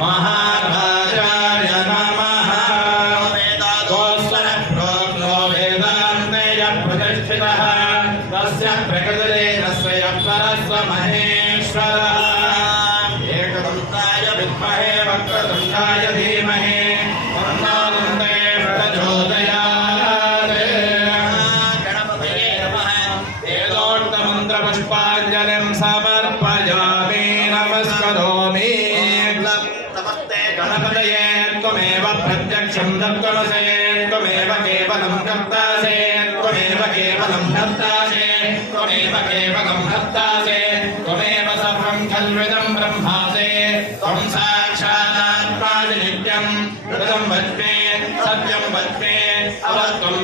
महाराजाय नमः। गोस्वरप्रोक्तो वेदान्तेय प्रतिष्ठितः तस्य प्रकृतिरेव स्वयं परस्व महेश्वरः। एकदन्ताय विद्महे वक्रतुण्डाय धीमहि तन्नो दन्ते प्रचोदयात्। गणपतये नमः। वेदोक्तमन्त्रपुष्पाञ्जलिं समर्पयामि नमस्करोमि। गणपतये त्वमेव प्रत्यक्षं दत्तमसे त्वमेव केवलं कर्तासे त्वमेव केवलं कर्तासे त्वमेव केवलं कर्तासे त्वमेव सर्वं खल्विदं ब्रह्मासे त्वं साक्षादात्मासि नित्यं ऋतं वच्मे सत्यं वच्मे अवत्वं